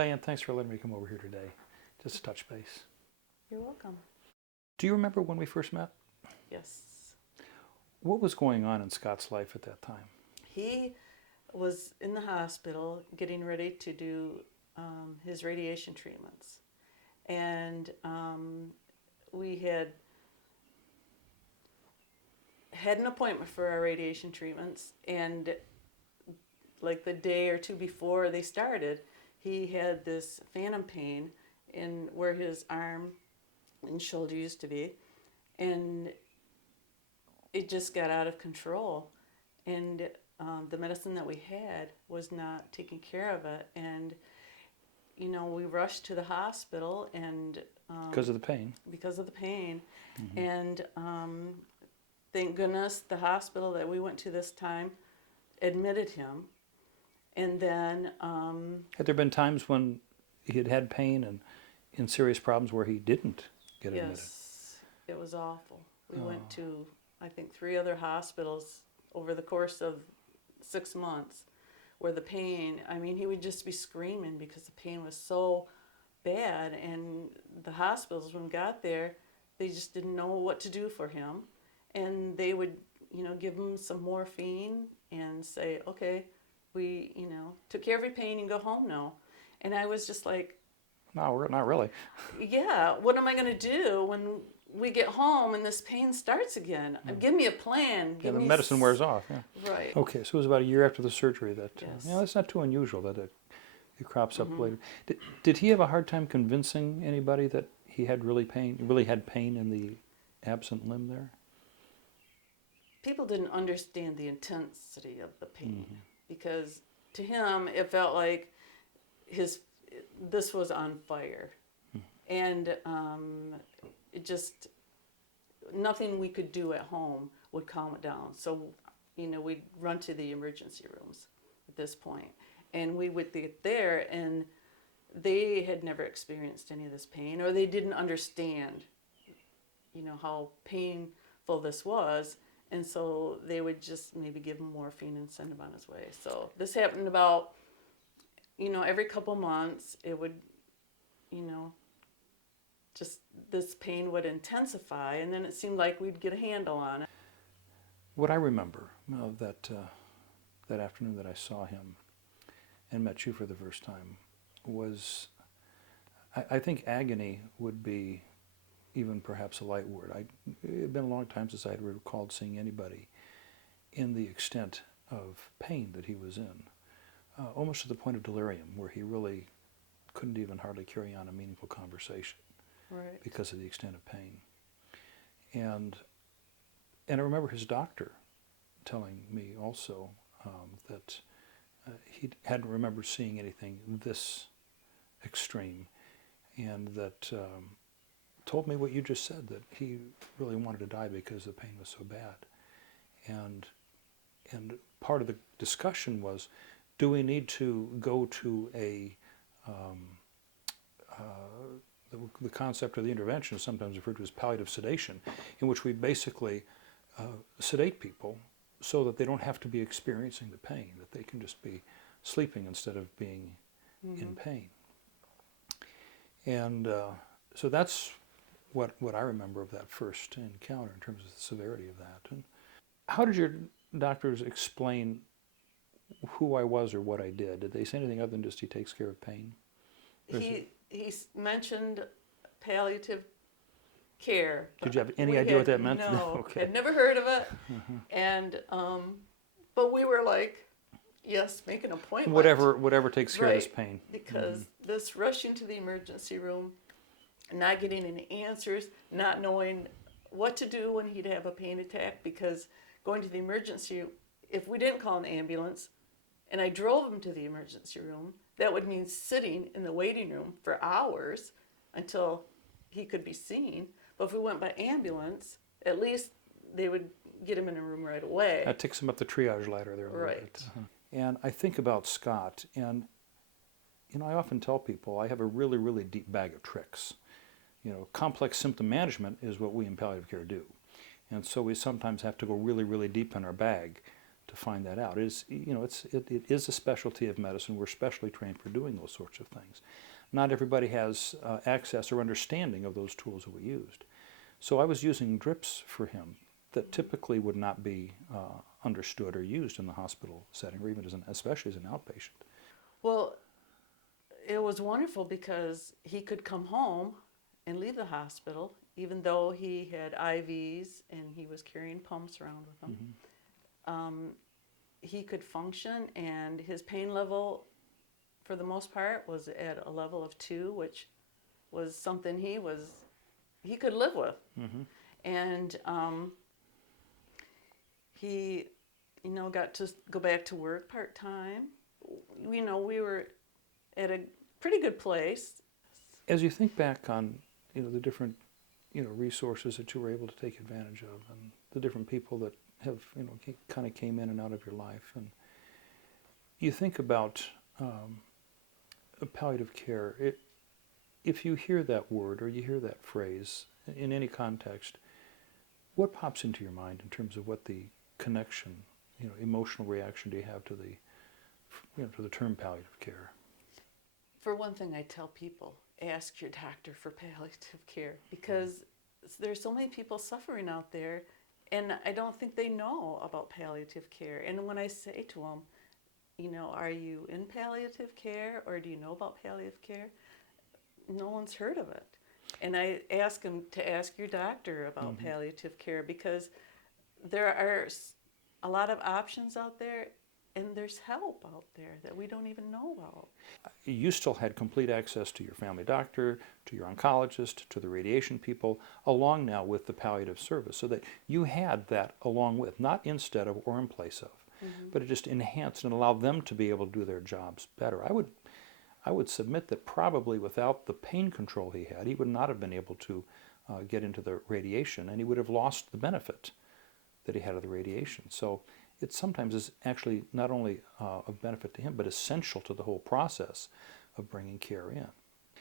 Dianne, thanks for letting me come over here today. Just to touch base. You're welcome. Do you remember when we first met? Yes. What was going on in Scott's life at that time? He was in the hospital getting ready to do his radiation treatments. And we had an appointment for our radiation treatments, and like the day or two before they started, he had this phantom pain in where his arm and shoulder used to be, and it just got out of control. And the medicine that we had was not taking care of it, and we rushed to the hospital, and Because of the pain. because of the pain. Mm-hmm. And thank goodness the hospital that we went to this time admitted him. And then Had there been times when he had had pain and in serious problems where he didn't get admitted? yes, it was awful. We went to, I think, 3 other hospitals over the course of 6 months where the pain, I mean, he would just be screaming because the pain was so bad. And the hospitals, when we got there, they just didn't know what to do for him. And they would, give him some morphine and say, okay, we, took care of your pain and go home now. And I was just like, No, not really. yeah, what am I going to do when we get home and this pain starts again? Give me a plan. Yeah, Give the me medicine wears off. Yeah. Right. Okay, so it was about a year after the surgery that, Yes. that's not too unusual that it crops up later. Did he have a hard time convincing anybody that he had really had pain in the absent limb there? People didn't understand the intensity of the pain because to him it felt like this was on fire, and it just nothing we could do at home would calm it down. So we'd run to the emergency rooms at this point, and we would get there, and they had never experienced any of this pain, or they didn't understand how painful this was. And so they would just maybe give him morphine and send him on his way. So this happened about, every couple months. It would, just this pain would intensify, and then it seemed like we'd get a handle on it. What I remember that afternoon that I saw him and met you for the first time was, I think agony would be even perhaps a light word. It had been a long time since I had recalled seeing anybody in the extent of pain that he was in, almost to the point of delirium, where he really couldn't even hardly carry on a meaningful conversation Right. because of the extent of pain. And I remember his doctor telling me also that he hadn't remembered seeing anything this extreme, and that told me what you just said, that he really wanted to die because the pain was so bad. And part of the discussion was, do we need to go to the concept of the intervention is sometimes referred to as palliative sedation, in which we basically sedate people so that they don't have to be experiencing the pain, that they can just be sleeping instead of being in pain. And so that's what I remember of that first encounter in terms of the severity of that. And how did your doctors explain who I was or what I did? Did they say anything other than just he takes care of pain? He mentioned palliative care. Did you have any idea what that meant? No, Okay. had never heard of it. And but we were like, yes, make an appointment. Whatever takes care of this pain. Because this rushing to the emergency room, not getting any answers, not knowing what to do when he'd have a pain attack, because going to the emergency, if we didn't call an ambulance and I drove him to the emergency room, that would mean sitting in the waiting room for hours until he could be seen. But if we went by ambulance, at least they would get him in a room right away. That takes him up the triage ladder there a little bit. And I think about Scott, and I often tell people I have a really, really deep bag of tricks. Complex symptom management is what we in palliative care do. And so we sometimes have to go really, really deep in our bag to find that out. It is a specialty of medicine. We're specially trained for doing those sorts of things. Not everybody has access or understanding of those tools that we used. So I was using drips for him that typically would not be understood or used in the hospital setting, or even especially as an outpatient. Well, it was wonderful because he could come home and leave the hospital, even though he had IVs and he was carrying pumps around with him. Mm-hmm. He could function, and his pain level, for the most part, was at a level of 2, which was something he could live with. Mm-hmm. And he, got to go back to work part-time. We were at a pretty good place. As you think back on, the different, resources that you were able to take advantage of, and the different people that have, kind of came in and out of your life, and you think about palliative care, if you hear that word or you hear that phrase in any context, what pops into your mind in terms of what the connection, emotional reaction do you have to the term palliative care? For one thing, I tell people, ask your doctor for palliative care, because there's so many people suffering out there, and I don't think they know about palliative care. And when I say to them, are you in palliative care, or do you know about palliative care? No one's heard of it. And I ask them to ask your doctor about Mm-hmm. palliative care, because there are a lot of options out there, and there's help out there that we don't even know about. You still had complete access to your family doctor, to your oncologist, to the radiation people, along now with the palliative service, so that you had that along with, not instead of or in place of, but it just enhanced and allowed them to be able to do their jobs better. I would submit that probably without the pain control he had, he would not have been able to get into the radiation, and he would have lost the benefit that he had of the radiation. So it sometimes is actually not only of benefit to him, but essential to the whole process of bringing care in.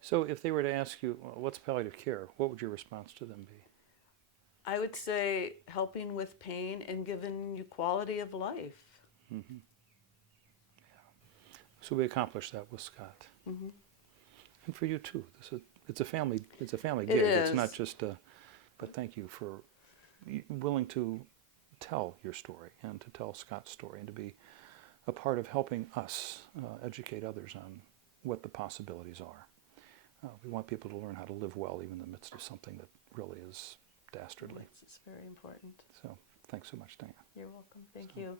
So if they were to ask you, well, what's palliative care, what would your response to them be? I would say helping with pain and giving you quality of life. Mm-hmm. Yeah. So we accomplished that with Scott. Mm-hmm. And for you too. It's a family gig. It is. It's not just but thank you for willing to tell your story and to tell Scott's story and to be a part of helping us educate others on what the possibilities are. We want people to learn how to live well even in the midst of something that really is dastardly. It's very important. So thanks so much, Dianne. You're welcome. Thank you.